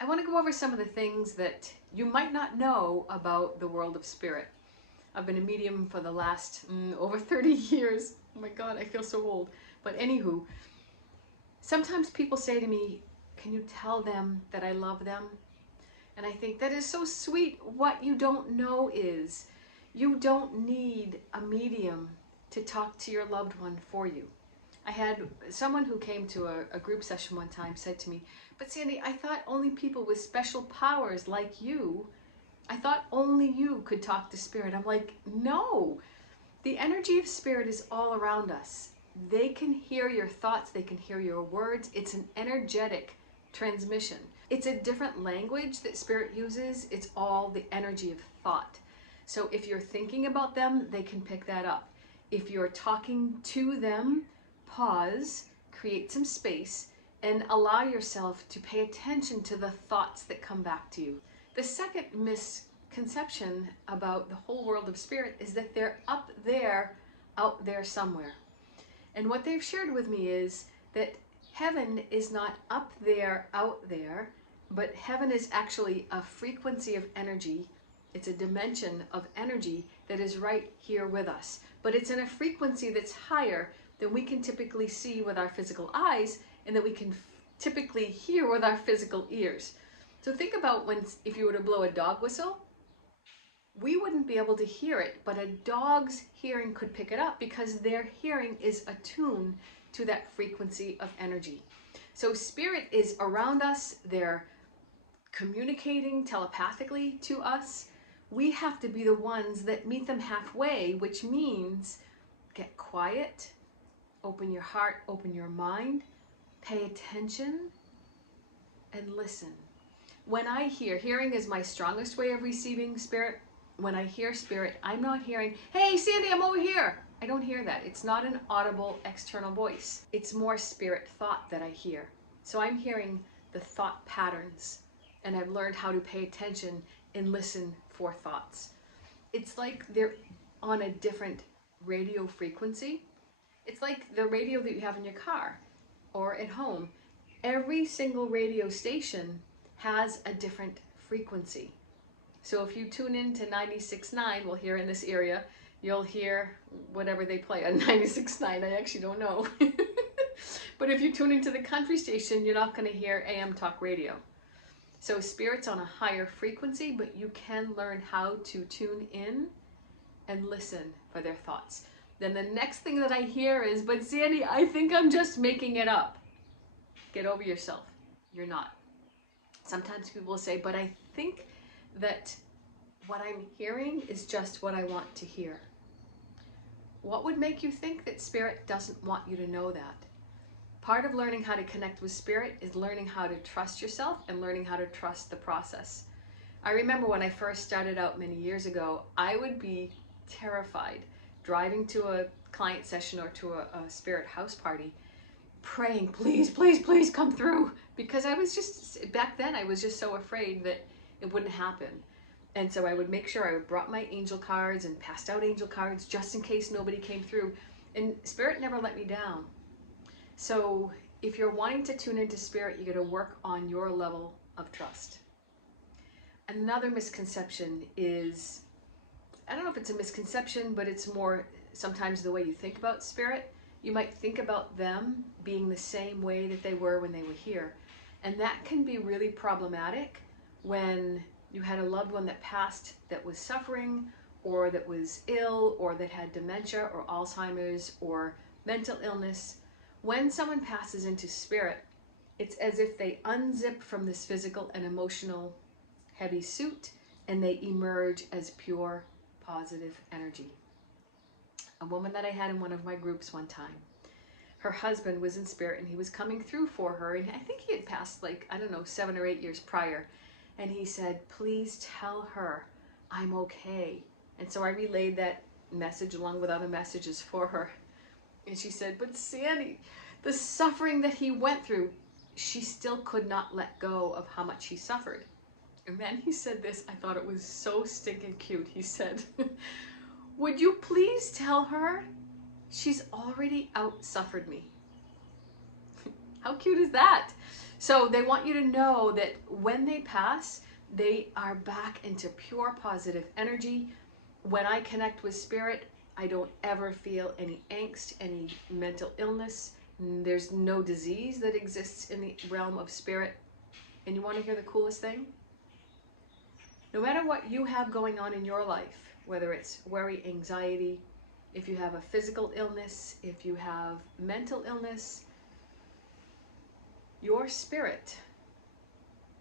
I want to go over some of the things that you might not know about the world of spirit. I've been a medium for the last over 30 years. Oh my God, I feel so old. But anywho, sometimes people say to me, can you tell them that I love them? And I think that is so sweet. What you don't know is you don't need a medium to talk to your loved one for you. I had someone who came to a group session one time said to me, but Sandy, I thought only people with special powers like you, I thought only you could talk to spirit. I'm like, no, the energy of spirit is all around us. They can hear your thoughts, they can hear your words. It's an energetic transmission. It's a different language that spirit uses. It's all the energy of thought. So if you're thinking about them, they can pick that up. If you're talking to them, pause, create some space, and allow yourself to pay attention to the thoughts that come back to you. The second misconception about the whole world of spirit is that they're up there, out there somewhere. And what they've shared with me is that heaven is not up there, out there, but heaven is actually a frequency of energy. It's a dimension of energy that is right here with us. But it's in a frequency that's higher than we can typically see with our physical eyes and that we can typically hear with our physical ears. So think about if you were to blow a dog whistle, we wouldn't be able to hear it, but a dog's hearing could pick it up because their hearing is attuned to that frequency of energy. So spirit is around us. They're communicating telepathically to us. We have to be the ones that meet them halfway, which means get quiet, open your heart, open your mind, pay attention, and listen. When I hearing is my strongest way of receiving spirit. When I hear spirit, I'm not hearing, hey Sandy, I'm over here. I don't hear that. It's not an audible external voice. It's more spirit thought that I hear. So I'm hearing the thought patterns, and I've learned how to pay attention and listen for thoughts. It's like they're on a different radio frequency. It's like the radio that you have in your car or at home. Every single radio station has a different frequency. So if you tune in to 96.9, well, here in this area, you'll hear whatever they play on 96.9. I actually don't know. But if you tune into the country station, you're not going to hear AM talk radio. So spirit's on a higher frequency, but you can learn how to tune in and listen for their thoughts. Then the next thing that I hear is, but Sandy, I think I'm just making it up. Get over yourself. You're not. Sometimes people will say, but I think that what I'm hearing is just what I want to hear. What would make you think that spirit doesn't want you to know that? Part of learning how to connect with spirit is learning how to trust yourself and learning how to trust the process. I remember when I first started out many years ago, I would be terrified driving to a client session or to a spirit house party, praying, please, please, please come through. Because I was just, back then I was just so afraid that it wouldn't happen. And so I would make sure I brought my angel cards and passed out angel cards just in case nobody came through. And spirit never let me down. So if you're wanting to tune into spirit, you got to work on your level of trust. Another misconception is, I don't know if it's a misconception, but it's more sometimes the way you think about spirit. You might think about them being the same way that they were when they were here. And that can be really problematic when you had a loved one that passed that was suffering or that was ill or that had dementia or Alzheimer's or mental illness. When someone passes into spirit, it's as if they unzip from this physical and emotional heavy suit and they emerge as pure positive energy. A woman that I had in one of my groups one time, her husband was in spirit and he was coming through for her, and I think he had passed 7 or 8 years prior, and he said, please tell her I'm okay. And so I relayed that message along with other messages for her. And she said, but Sandy, the suffering that he went through, she still could not let go of how much he suffered. And then he said this, I thought it was so stinking cute. He said, would you please tell her she's already out-suffered me? How cute is that? So they want you to know that when they pass, they are back into pure positive energy. When I connect with spirit, I don't ever feel any angst, any mental illness. There's no disease that exists in the realm of spirit. And you want to hear the coolest thing? No matter what you have going on in your life, whether it's worry, anxiety, if you have a physical illness, if you have mental illness, your spirit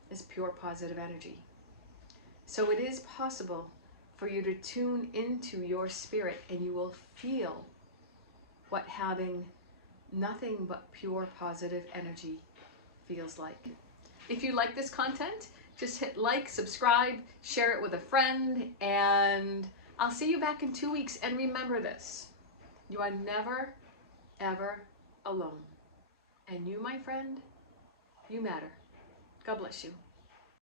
is pure positive energy. So it is possible for you to tune into your spirit, and you will feel what having nothing but pure positive energy feels like. If you like this content, just hit like, subscribe, share it with a friend, and I'll see you back in 2 weeks. And remember this, you are never, ever alone. And you, my friend, you matter. God bless you.